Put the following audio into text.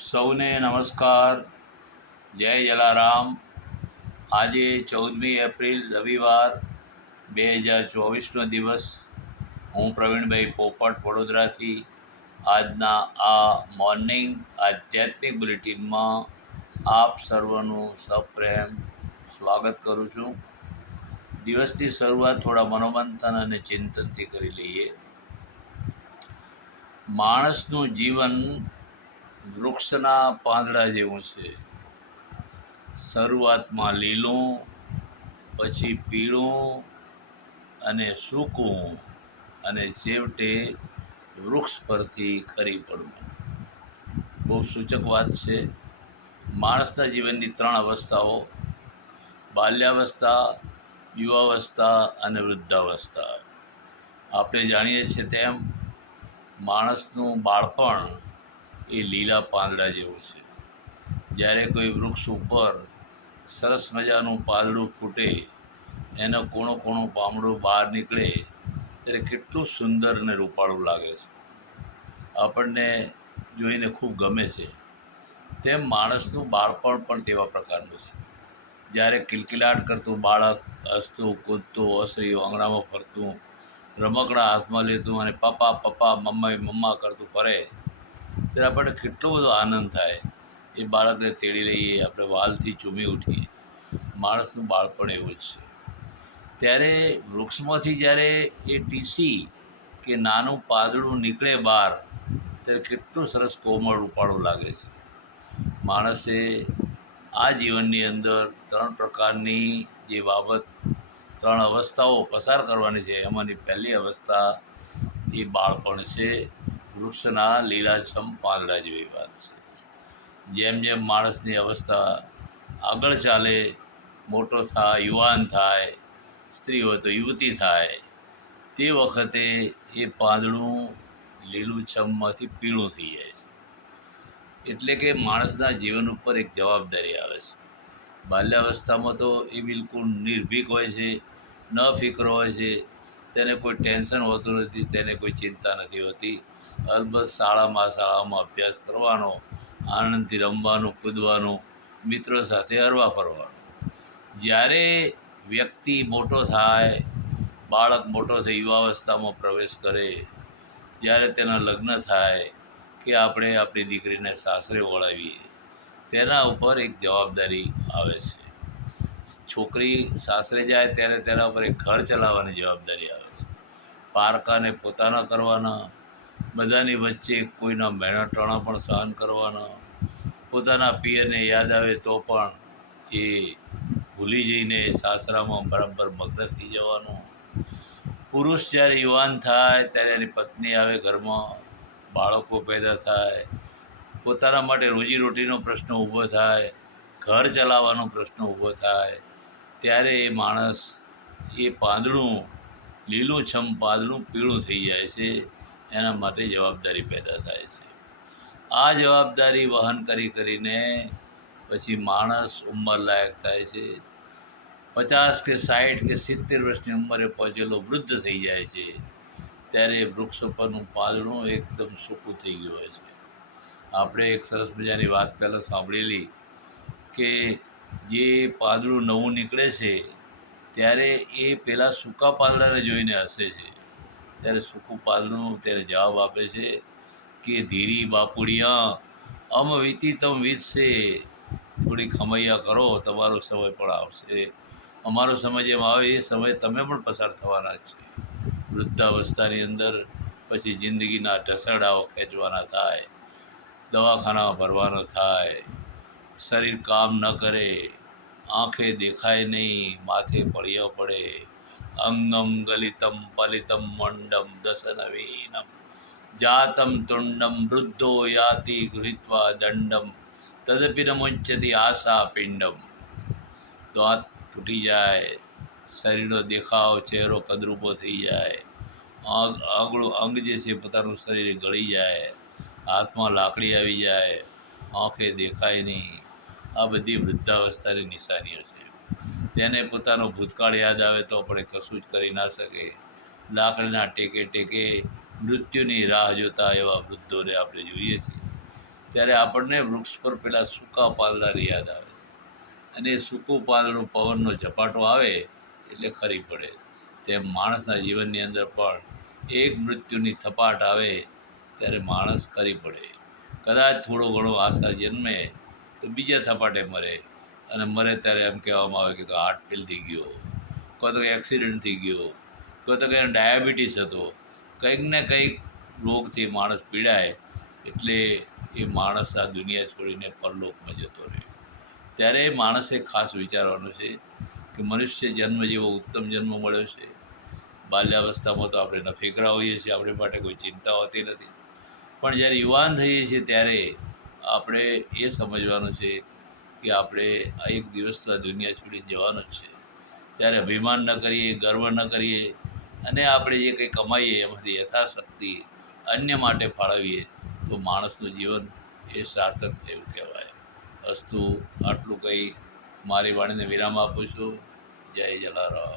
સૌને નમસ્કાર. જય જલારામ. આજે 14મી એપ્રિલ રવિવાર 2024નો દિવસ. હું પ્રવીણભાઈ પોપટ વડોદરાથી આજના આ મોર્નિંગ આધ્યાત્મિક બુલેટિનમાં આપ સર્વનું સપ્રેમ સ્વાગત કરું છું. દિવસની શરૂઆત થોડા મનોમંથન અને ચિંતનથી કરી લઈએ. માણસનું જીવન વૃક્ષના પાંદડા જેવું છે. શરૂઆતમાં લીલું, પછી પીળું અને સૂકું, અને છેવટે વૃક્ષ પરથી ખરી પડવું. બહુ સૂચક વાત છે. માણસના જીવનની 3 અવસ્થાઓ: બાલ્યાવસ્થા, યુવાવસ્થા અને વૃદ્ધાવસ્થા. આપણે જાણીએ છીએ તેમ માણસનું બાળપણ એ લીલા પાંદડા જેવું છે. જ્યારે કોઈ વૃક્ષ ઉપર સરસ મજાનું પાંદડું ફૂટે, એનો કૂણો કૂણો પાંદડું બહાર નીકળે ત્યારે કેટલું સુંદર અને રૂપાળું લાગે છે. આપણને જોઈને ખૂબ ગમે છે. તેમ માણસનું બાળપણ પણ તેવા પ્રકારનું છે. જ્યારે કિલકિલાટ કરતું બાળક હસતું, કૂદતું, ઓસરીઓ આંગણામાં ફરતું, રમકડાં હાથમાં લેતું અને પપ્પા પપ્પા, મમ્મા મમ્મા કરતું ફરે, ત્યારે આપણને કેટલો બધો આનંદ થાય. એ બાળકને તેડી લઈએ, આપણે વ્હાલથી ચૂમી ઉઠીએ. માણસનું બાળપણ એવું જ છે. ત્યારે વૃક્ષમાંથી જ્યારે એ ટીસી કે નાનું પાંદડું નીકળે બહાર, ત્યારે કેટલું સરસ કોમળ રૂપાળું લાગે છે. માણસે આ જીવનની અંદર 3 પ્રકારની જે બાબત, 3 અવસ્થાઓ પસાર કરવાની છે, એમાંની પહેલી અવસ્થા એ બાળપણ છે. વૃક્ષના લીલાછમ પાંદડા જેવી વાત છે. જેમ જેમ માણસની અવસ્થા આગળ ચાલે, મોટો થાય, યુવાન થાય, સ્ત્રી હોય તો યુવતી થાય, તે વખતે એ પાંદડું લીલુંછમમાંથી પીળું થઈ જાય છે. એટલે કે માણસના જીવન ઉપર એક જવાબદારી આવે છે. બાલ્યાવસ્થામાં તો એ બિલકુલ નિર્ભીક હોય છે, ન ફિક્ર હોય છે, તેને કોઈ ટેન્શન હોતું નથી, તેને કોઈ ચિંતા નથી હોતી. અલબત્ત શાળામાં અભ્યાસ કરવાનો, આનંદથી રમવાનું, કૂદવાનું, મિત્રો સાથે હરવા ફરવાનું. જ્યારે વ્યક્તિ મોટો થાય, બાળક મોટો થઈ યુવાવસ્થામાં પ્રવેશ કરે, જ્યારે તેના લગ્ન થાય કે આપણે આપણી દીકરીને સાસરે વળાવીએ, તેના ઉપર એક જવાબદારી આવે છે. છોકરી સાસરે જાય ત્યારે તેના ઉપર એક ઘર ચલાવવાની જવાબદારી આવે છે. પારકાને પોતાના કરવાના, બધાની વચ્ચે કોઈના મહેનતાણા પણ સહન કરવાના, પોતાના પિયરને યાદ આવે તો પણ એ ભૂલી જઈને સાસરામાં બરાબર મગ્ન થઈ જવાનું. પુરુષ જ્યારે યુવાન થાય ત્યારે એની પત્ની આવે ઘરમાં, બાળકો પેદા થાય, પોતાના માટે રોજીરોટીનો પ્રશ્ન ઊભો થાય, ઘર ચલાવવાનો પ્રશ્ન ઊભો થાય, ત્યારે એ માણસ એ પાંદડું, લીલુંછમ પાંદડું પીળું થઈ જાય છે. એના માટે જવાબદારી પેદા થાય છે. આ જવાબદારી વહન કરીને પછી માણસ ઉંમરલાયક થાય છે. 50 કે 60 કે 70 વર્ષની ઉંમરે પહોંચેલો વૃદ્ધ થઈ જાય છે. ત્યારે વૃક્ષ પરનું પાંદડું એકદમ સૂકું થઈ ગયું હોય છે. આપણે એક સરસ મજાની વાત પહેલાં સાંભળેલી કે જે પાંદડું નવું નીકળે છે ત્યારે એ પેલા સૂકા પાંદડાને જોઈને હસે છે. ત્યારે સૂકું પાંદડું ત્યારે જવાબ આપે છે કે ધીરી બાપુડિયા, અમ વીતી તમ વીતશે, થોડી ખમૈયા કરો, તમારો સમય પણ આવશે. અમારો સમય જેમ આવે એ સમય તમે પણ પસાર થવાના જ છે. વૃદ્ધાવસ્થાની અંદર પછી જિંદગીના ઢસરડાઓ ખેંચવાના થાય, દવાખાના ભરવાનો થાય, શરીર કામ ન કરે, આંખે દેખાય નહીં, માથે પળિયા પડે, અંગમ ગલિતમ પલિતમ મંડમ દશનવીનમ જાતમ તુંડમ વૃદ્ધો યાતિ ગૃહિત્વા દંડમ તદપિ ન મુંચતી આશા પિંડમ. દાંત તૂટી જાય, શરીરનો દેખાવ, ચહેરો કદરૂપો થઈ જાય, આગળું અંગ જે છે પોતાનું શરીર ગળી જાય, હાથમાં લાકડી આવી જાય, આંખે દેખાય નહીં. આ બધી વૃદ્ધાવસ્થાની નિશાનીઓ છે. તેને પોતાનો ભૂતકાળ યાદ આવે તો પણ એ કશું જ કરી ના શકે. લાકડીના ટેકે ટેકે મૃત્યુની રાહ જોતા એવા વૃદ્ધોને આપણે જોઈએ છીએ. ત્યારે આપણને વૃક્ષ પર પેલા સૂકા પાંદડાની યાદ આવે છે, અને એ સૂકું પાંદડું પવનનો ઝપાટો આવે એટલે ખરી પડે. તેમ માણસના જીવનની અંદર પણ એક મૃત્યુની થપાટ આવે ત્યારે માણસ ખરી પડે. કદાચ થોડો ઘણો આશા જન્મે તો બીજા થપાટે મરે, અને મરે ત્યારે એમ કહેવામાં આવે કે તો હાર્ટ ફેલ થઈ ગયો, કાં તો એક્સિડન્ટ થઈ ગયો, કાં તો કંઈ ડાયાબિટીસ હતો, કંઈક ને કંઈક રોગથી માણસ પીડાય એટલે એ માણસ આ દુનિયા છોડીને પરલોકમાં જતો રહે. ત્યારે માણસે ખાસ વિચારવાનું છે કે મનુષ્ય જન્મ જેવો ઉત્તમ જન્મ મળ્યો છે. બાલ્યાવસ્થામાં તો આપણે નફેકરા હોઈએ છીએ, આપણી માટે કોઈ ચિંતા હોતી નથી. પણ જ્યારે યુવાન થઈએ છીએ ત્યારે આપણે એ સમજવાનું છે કે આપણે એક દિવસ તો આ દુનિયા છોડી જવાનું જ છે. ત્યારે અભિમાન ન કરીએ, ગર્વ ન કરીએ, અને આપણે જે કંઈ કમાઈએ એમાંથી યથાશક્તિ અન્ય માટે ફાળવીએ તો માણસનું જીવન એ સાર્થક થયું કહેવાય. અસ્તુ, આટલું કંઈ મારી વાણીને વિરામ આપું છું. જય જલારામ.